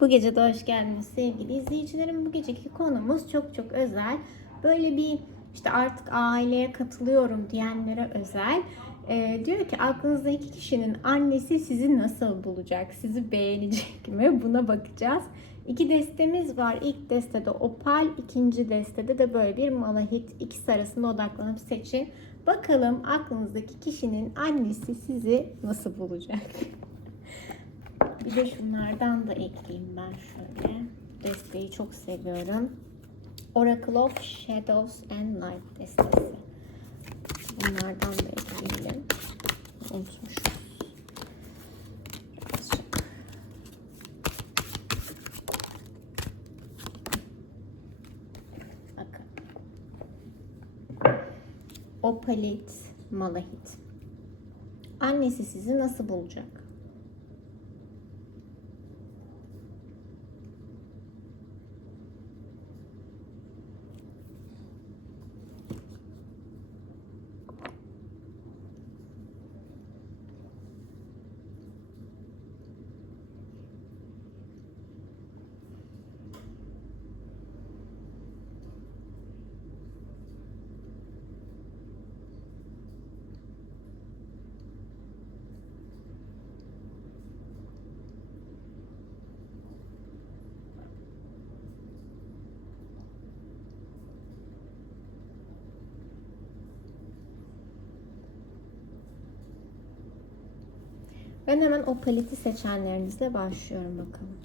Bu gece de hoş geldiniz sevgili izleyicilerim. Bu geceki konumuz çok çok özel. Böyle bir işte artık aileye katılıyorum diyenlere özel. Ee, diyor ki aklınızda iki kişinin annesi sizi nasıl bulacak? Sizi beğenecek mi? Buna bakacağız. İki destemiz var. İlk destede opal, ikinci destede de böyle bir malahit. İkisi arasında odaklanıp seçin. Bakalım aklınızdaki kişinin annesi sizi nasıl bulacak? Bir de şunlardan da ekleyeyim ben şöyle. Desteği çok seviyorum. Oracle of Shadows and Light destesi. Bunlardan da ekleyelim. Bakın. Opalit, Malahit. Annesi sizi nasıl bulacak? Ben hemen o paleti seçenlerinizle başlıyorum bakalım.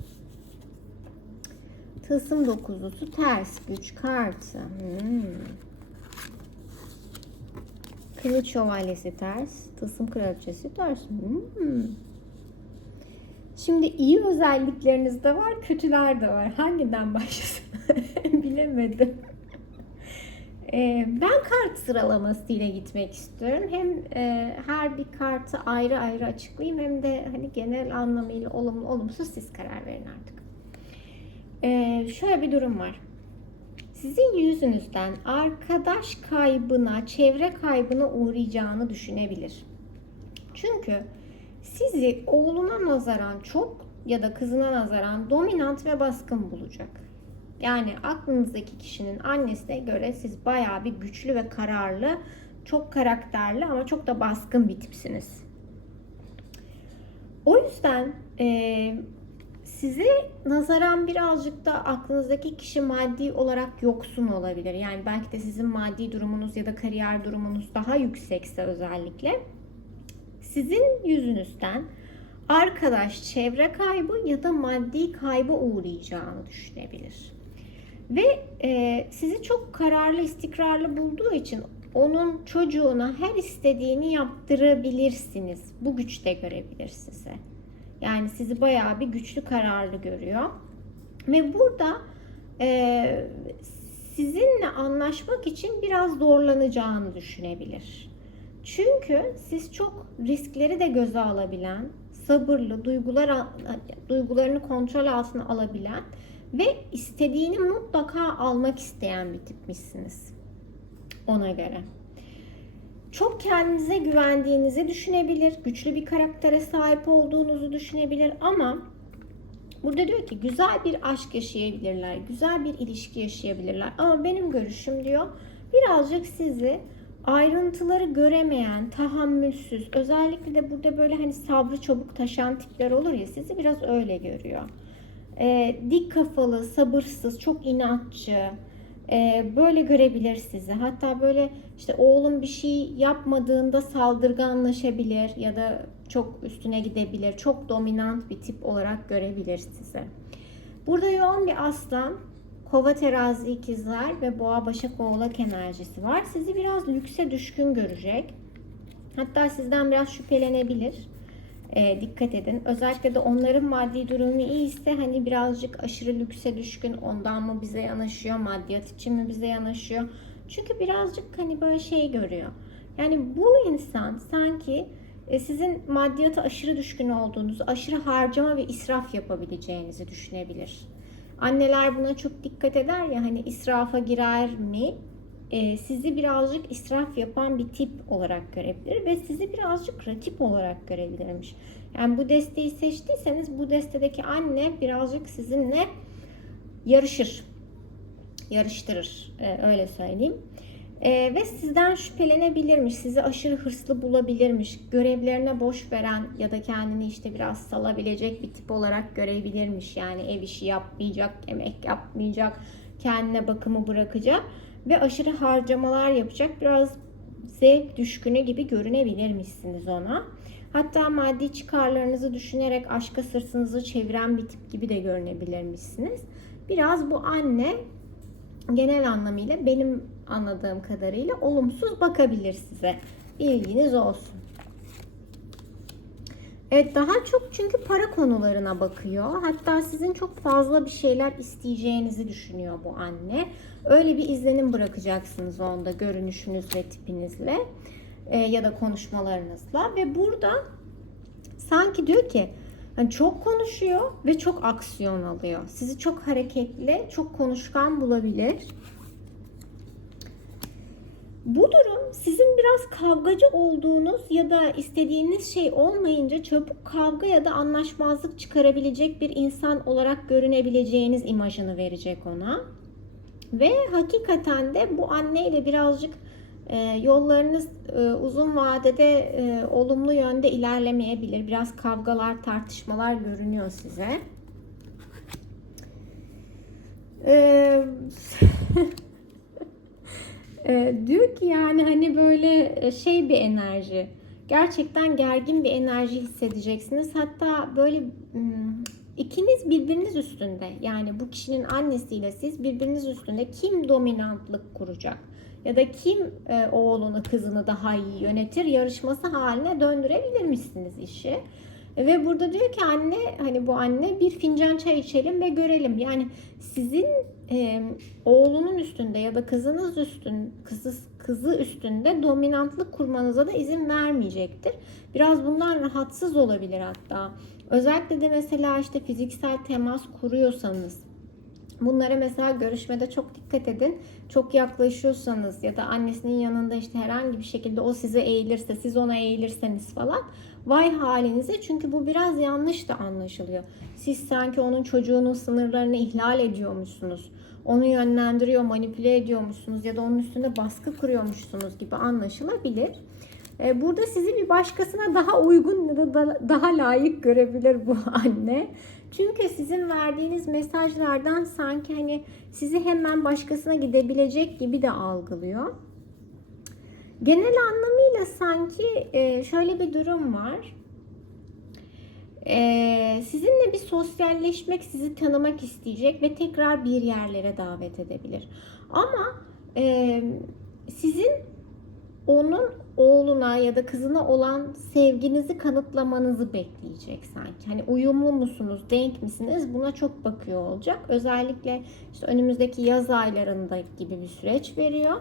Tılsım dokuzlusu ters güç kartı. Hmm. Kılıç şövalyesi ters. Tılsım kraliçesi ters. Hmm. Şimdi iyi özellikleriniz de var, kötüler de var. Hanginden başlasın? Bilemedim. Ee, ben kart sıralamasıyla gitmek istiyorum. Hem e, her bir kartı ayrı ayrı açıklayayım hem de hani genel anlamıyla olumlu olumsuz siz karar verin artık. Ee, şöyle bir durum var. Sizin yüzünüzden arkadaş kaybına, çevre kaybına uğrayacağını düşünebilir. Çünkü sizi oğluna nazaran çok ya da kızına nazaran dominant ve baskın bulacak. Yani aklınızdaki kişinin annesine göre siz bayağı bir güçlü ve kararlı, çok karakterli ama çok da baskın bir tipsiniz. O yüzden e, size nazaran birazcık da aklınızdaki kişi maddi olarak yoksun olabilir. Yani belki de sizin maddi durumunuz ya da kariyer durumunuz daha yüksekse özellikle sizin yüzünüzden arkadaş çevre kaybı ya da maddi kaybı uğrayacağını düşünebilir. Ve e, sizi çok kararlı, istikrarlı bulduğu için onun çocuğuna her istediğini yaptırabilirsiniz. Bu güçte görebilir size. Yani sizi bayağı bir güçlü, kararlı görüyor. Ve burada e, sizinle anlaşmak için biraz zorlanacağını düşünebilir. Çünkü siz çok riskleri de göze alabilen, sabırlı, duygular duygularını kontrol altına alabilen ve istediğini mutlaka almak isteyen bir tipmişsiniz. Ona göre. Çok kendinize güvendiğinizi düşünebilir, güçlü bir karaktere sahip olduğunuzu düşünebilir ama burada diyor ki güzel bir aşk yaşayabilirler, güzel bir ilişki yaşayabilirler ama benim görüşüm diyor birazcık sizi ayrıntıları göremeyen, tahammülsüz, özellikle de burada böyle hani sabrı çabuk taşan tipler olur ya sizi biraz öyle görüyor. E, dik kafalı, sabırsız, çok inatçı, e, böyle görebilir sizi. Hatta böyle işte oğlum bir şey yapmadığında saldırganlaşabilir ya da çok üstüne gidebilir. Çok dominant bir tip olarak görebilir sizi. Burada yoğun bir aslan, kova terazi ikizler ve boğa başak oğlak enerjisi var. Sizi biraz lükse düşkün görecek. Hatta sizden biraz şüphelenebilir. E, dikkat edin. Özellikle de onların maddi durumu iyiyse hani birazcık aşırı lükse düşkün ondan mı bize yanaşıyor, maddiyat için mi bize yanaşıyor? Çünkü birazcık hani böyle şey görüyor. Yani bu insan sanki e, sizin maddiyata aşırı düşkün olduğunuzu, aşırı harcama ve israf yapabileceğinizi düşünebilir. Anneler buna çok dikkat eder ya hani israfa girer mi? E, sizi birazcık israf yapan bir tip olarak görebilir ve sizi birazcık rakip olarak görebilirmiş. Yani bu desteği seçtiyseniz bu destedeki anne birazcık sizinle yarışır. Yarıştırır. e, öyle söyleyeyim. E, ve sizden şüphelenebilirmiş. Sizi aşırı hırslı bulabilirmiş. Görevlerine boş veren ya da kendini işte biraz salabilecek bir tip olarak görebilirmiş. Yani ev işi yapmayacak, yemek yapmayacak, kendine bakımı bırakacak ve aşırı harcamalar yapacak. Biraz zevk düşkünü gibi görünebilirmişsiniz ona. Hatta maddi çıkarlarınızı düşünerek aşka sırtınızı çeviren bir tip gibi de görünebilirmişsiniz. Biraz bu anne genel anlamıyla benim anladığım kadarıyla olumsuz bakabilir size. Bilginiz olsun. Evet daha çok çünkü para konularına bakıyor. Hatta sizin çok fazla bir şeyler isteyeceğinizi düşünüyor bu anne. Öyle bir izlenim bırakacaksınız onda görünüşünüz ve tipinizle e, ya da konuşmalarınızla ve burada sanki diyor ki hani çok konuşuyor ve çok aksiyon alıyor. Sizi çok hareketli, çok konuşkan bulabilir. Bu durum sizin biraz kavgacı olduğunuz ya da istediğiniz şey olmayınca çabuk kavga ya da anlaşmazlık çıkarabilecek bir insan olarak görünebileceğiniz imajını verecek ona. Ve hakikaten de bu anneyle birazcık e, yollarınız e, uzun vadede e, olumlu yönde ilerlemeyebilir. Biraz kavgalar, tartışmalar görünüyor size. Eee e, diyor ki yani hani böyle şey bir enerji. Gerçekten gergin bir enerji hissedeceksiniz. Hatta böyle hmm, ikiniz birbiriniz üstünde. Yani bu kişinin annesiyle siz birbiriniz üstünde kim dominantlık kuracak? Ya da kim e, oğlunu kızını daha iyi yönetir yarışması haline döndürebilirmişsiniz işi. Ve burada diyor ki anne hani bu anne bir fincan çay içelim ve görelim. Yani sizin e, oğlunun üstünde ya da kızınız üstün kızı kızı üstünde dominantlık kurmanıza da izin vermeyecektir. Biraz bundan rahatsız olabilir hatta. Özellikle de mesela işte fiziksel temas kuruyorsanız Bunlara mesela görüşmede çok dikkat edin. Çok yaklaşıyorsanız ya da annesinin yanında işte herhangi bir şekilde o size eğilirse, siz ona eğilirseniz falan vay halinize. Çünkü bu biraz yanlış da anlaşılıyor. Siz sanki onun çocuğunun sınırlarını ihlal ediyormuşsunuz. Onu yönlendiriyor, manipüle ediyormuşsunuz ya da onun üstünde baskı kuruyormuşsunuz gibi anlaşılabilir. E, burada sizi bir başkasına daha uygun ya da daha layık görebilir bu anne. Çünkü sizin verdiğiniz mesajlardan sanki hani sizi hemen başkasına gidebilecek gibi de algılıyor. Genel anlamıyla sanki e, şöyle bir durum var. E, sizinle bir sosyalleşmek, sizi tanımak isteyecek ve tekrar bir yerlere davet edebilir. Ama e, sizin onun oğluna ya da kızına olan sevginizi kanıtlamanızı bekleyecek sanki. Hani uyumlu musunuz, denk misiniz? Buna çok bakıyor olacak. Özellikle işte önümüzdeki yaz aylarında gibi bir süreç veriyor.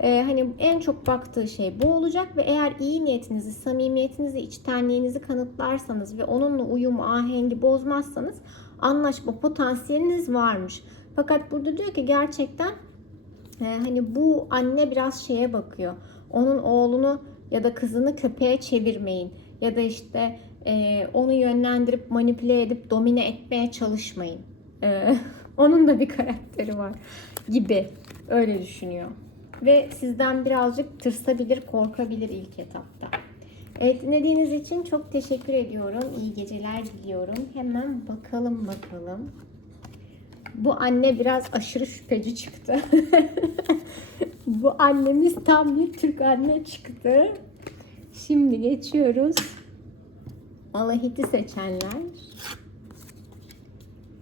Ee, hani en çok baktığı şey bu olacak ve eğer iyi niyetinizi, samimiyetinizi, içtenliğinizi kanıtlarsanız ve onunla uyum, ahengi bozmazsanız anlaşma potansiyeliniz varmış. Fakat burada diyor ki gerçekten e, hani bu anne biraz şeye bakıyor onun oğlunu ya da kızını köpeğe çevirmeyin. Ya da işte e, onu yönlendirip manipüle edip domine etmeye çalışmayın. E, onun da bir karakteri var gibi öyle düşünüyor. Ve sizden birazcık tırsabilir, korkabilir ilk etapta. Evet dinlediğiniz için çok teşekkür ediyorum. İyi geceler diliyorum. Hemen bakalım bakalım. Bu anne biraz aşırı şüpheci çıktı. Bu annemiz tam bir Türk anne çıktı. Şimdi geçiyoruz. Malahit'i seçenler.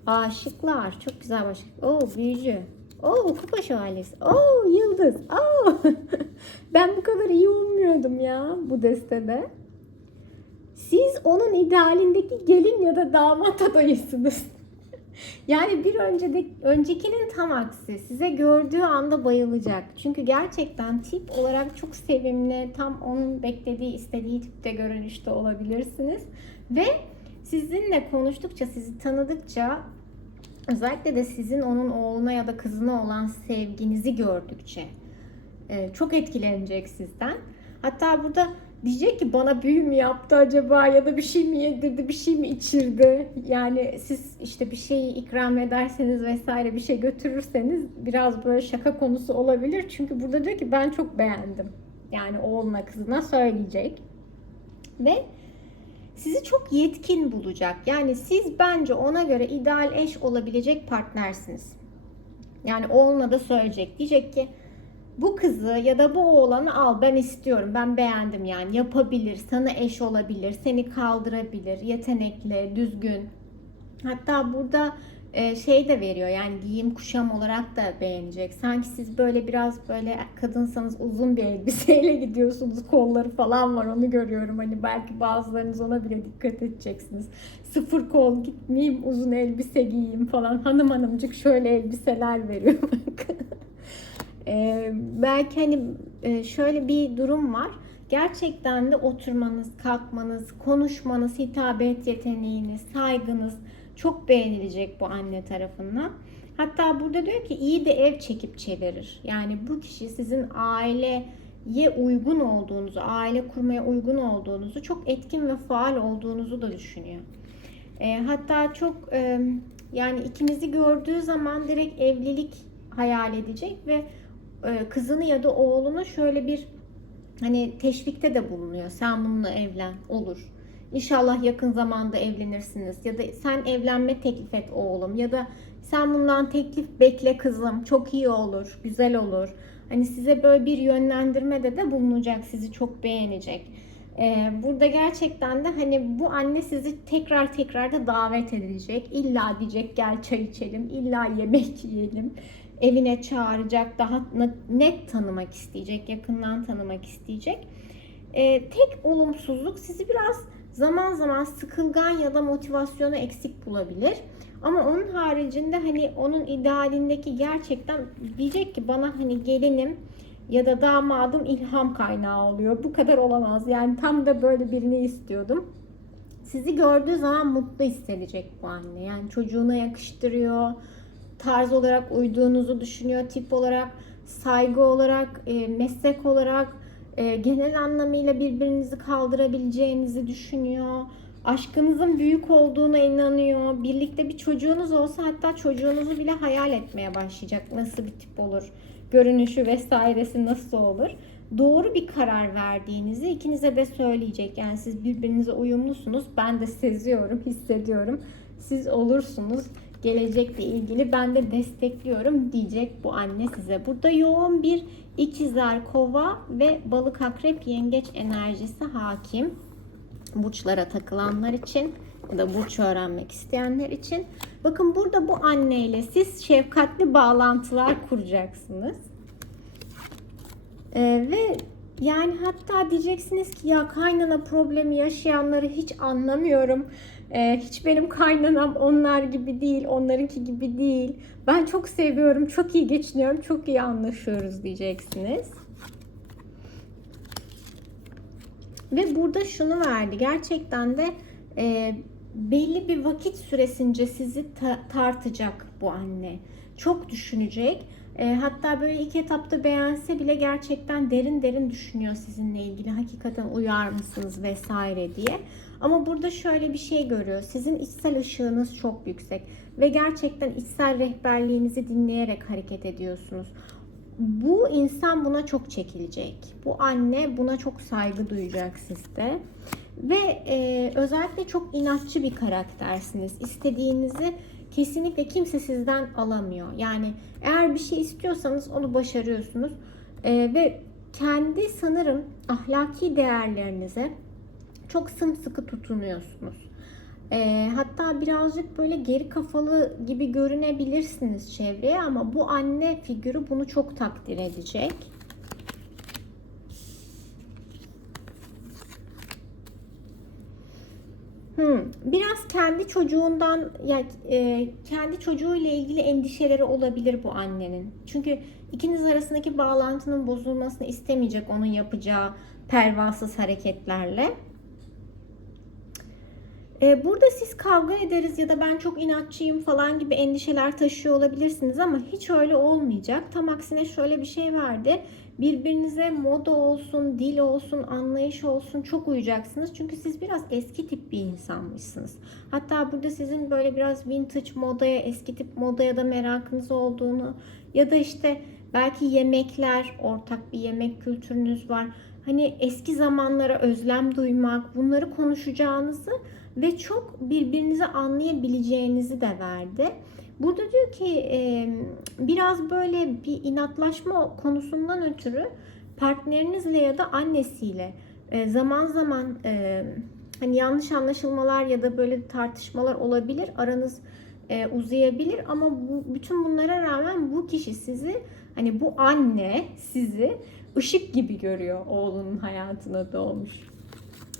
Aşıklar. Çok güzel başlık. Oo büyücü. Oo kupa şövalyesi. Oo yıldız. Oo. ben bu kadar iyi olmuyordum ya bu destede. Siz onun idealindeki gelin ya da damat adayısınız. Yani bir önce de, öncekinin tam aksi. Size gördüğü anda bayılacak. Çünkü gerçekten tip olarak çok sevimli, tam onun beklediği, istediği tipte görünüşte olabilirsiniz. Ve sizinle konuştukça, sizi tanıdıkça özellikle de sizin onun oğluna ya da kızına olan sevginizi gördükçe Ee, çok etkilenecek sizden. Hatta burada diyecek ki bana büyü mü yaptı acaba ya da bir şey mi yedirdi, bir şey mi içirdi? Yani siz işte bir şeyi ikram ederseniz vesaire bir şey götürürseniz biraz böyle şaka konusu olabilir. Çünkü burada diyor ki ben çok beğendim. Yani oğluna kızına söyleyecek. Ve sizi çok yetkin bulacak. Yani siz bence ona göre ideal eş olabilecek partnersiniz. Yani oğluna da söyleyecek. Diyecek ki bu kızı ya da bu oğlanı al ben istiyorum. Ben beğendim yani. Yapabilir, sana eş olabilir, seni kaldırabilir, yetenekli, düzgün. Hatta burada e, şey de veriyor yani giyim kuşam olarak da beğenecek. Sanki siz böyle biraz böyle kadınsanız uzun bir elbiseyle gidiyorsunuz. Kolları falan var onu görüyorum. Hani belki bazılarınız ona bile dikkat edeceksiniz. Sıfır kol gitmeyeyim uzun elbise giyeyim falan. Hanım hanımcık şöyle elbiseler veriyor. Ee, belki hani şöyle bir durum var. Gerçekten de oturmanız, kalkmanız, konuşmanız, hitabet yeteneğiniz, saygınız çok beğenilecek bu anne tarafından. Hatta burada diyor ki iyi de ev çekip çevirir. Yani bu kişi sizin aileye uygun olduğunuzu, aile kurmaya uygun olduğunuzu, çok etkin ve faal olduğunuzu da düşünüyor. E, hatta çok e, yani ikinizi gördüğü zaman direkt evlilik hayal edecek ve kızını ya da oğlunu şöyle bir hani teşvikte de bulunuyor. Sen bununla evlen olur. İnşallah yakın zamanda evlenirsiniz ya da sen evlenme teklif et oğlum ya da sen bundan teklif bekle kızım çok iyi olur, güzel olur. Hani size böyle bir yönlendirmede de bulunacak, sizi çok beğenecek. Ee, burada gerçekten de hani bu anne sizi tekrar tekrar da davet edecek. İlla diyecek gel çay içelim, illa yemek yiyelim evine çağıracak, daha net tanımak isteyecek, yakından tanımak isteyecek. Ee, tek olumsuzluk sizi biraz zaman zaman sıkılgan ya da motivasyonu eksik bulabilir. Ama onun haricinde hani onun idealindeki gerçekten diyecek ki bana hani gelinim ya da damadım ilham kaynağı oluyor. Bu kadar olamaz. Yani tam da böyle birini istiyordum. Sizi gördüğü zaman mutlu hissedecek bu anne. Yani çocuğuna yakıştırıyor tarz olarak uyduğunuzu düşünüyor. Tip olarak, saygı olarak, e, meslek olarak e, genel anlamıyla birbirinizi kaldırabileceğinizi düşünüyor. Aşkınızın büyük olduğuna inanıyor. Birlikte bir çocuğunuz olsa hatta çocuğunuzu bile hayal etmeye başlayacak. Nasıl bir tip olur? Görünüşü vesairesi nasıl olur? Doğru bir karar verdiğinizi ikinize de söyleyecek. Yani siz birbirinize uyumlusunuz. Ben de seziyorum, hissediyorum. Siz olursunuz gelecekle ilgili ben de destekliyorum diyecek bu anne size. Burada yoğun bir ikizler, kova ve balık akrep yengeç enerjisi hakim. Burçlara takılanlar için ya da burç öğrenmek isteyenler için. Bakın burada bu anneyle siz şefkatli bağlantılar kuracaksınız. Ee, ve yani hatta diyeceksiniz ki ya kaynana problemi yaşayanları hiç anlamıyorum. Ee, hiç benim kaynanam onlar gibi değil, onlarınki gibi değil. Ben çok seviyorum, çok iyi geçiniyorum, çok iyi anlaşıyoruz diyeceksiniz. Ve burada şunu verdi. Gerçekten de e, belli bir vakit süresince sizi ta- tartacak bu anne. Çok düşünecek. E, hatta böyle ilk etapta beğense bile gerçekten derin derin düşünüyor sizinle ilgili. Hakikaten uyar mısınız vesaire diye. Ama burada şöyle bir şey görüyor. Sizin içsel ışığınız çok yüksek ve gerçekten içsel rehberliğinizi dinleyerek hareket ediyorsunuz. Bu insan buna çok çekilecek. Bu anne buna çok saygı duyacak sizde. Ve e, özellikle çok inatçı bir karaktersiniz. İstediğinizi kesinlikle kimse sizden alamıyor. Yani eğer bir şey istiyorsanız onu başarıyorsunuz. E, ve kendi sanırım ahlaki değerlerinize çok sımsıkı tutunuyorsunuz. E, hatta birazcık böyle geri kafalı gibi görünebilirsiniz çevreye ama bu anne figürü bunu çok takdir edecek. Hmm. Biraz kendi çocuğundan yani e, kendi çocuğuyla ilgili endişeleri olabilir bu annenin. Çünkü ikiniz arasındaki bağlantının bozulmasını istemeyecek onun yapacağı pervasız hareketlerle. Ee, burada siz kavga ederiz ya da ben çok inatçıyım falan gibi endişeler taşıyor olabilirsiniz ama hiç öyle olmayacak. Tam aksine şöyle bir şey vardı. Birbirinize moda olsun, dil olsun, anlayış olsun çok uyacaksınız. Çünkü siz biraz eski tip bir insanmışsınız. Hatta burada sizin böyle biraz vintage modaya, eski tip modaya da merakınız olduğunu ya da işte belki yemekler, ortak bir yemek kültürünüz var. Hani eski zamanlara özlem duymak, bunları konuşacağınızı ve çok birbirinizi anlayabileceğinizi de verdi. Burada diyor ki e, biraz böyle bir inatlaşma konusundan ötürü partnerinizle ya da annesiyle e, zaman zaman e, hani yanlış anlaşılmalar ya da böyle tartışmalar olabilir. Aranız uzayabilir ama bu, bütün bunlara rağmen bu kişi sizi hani bu anne sizi ışık gibi görüyor oğlunun hayatına doğmuş.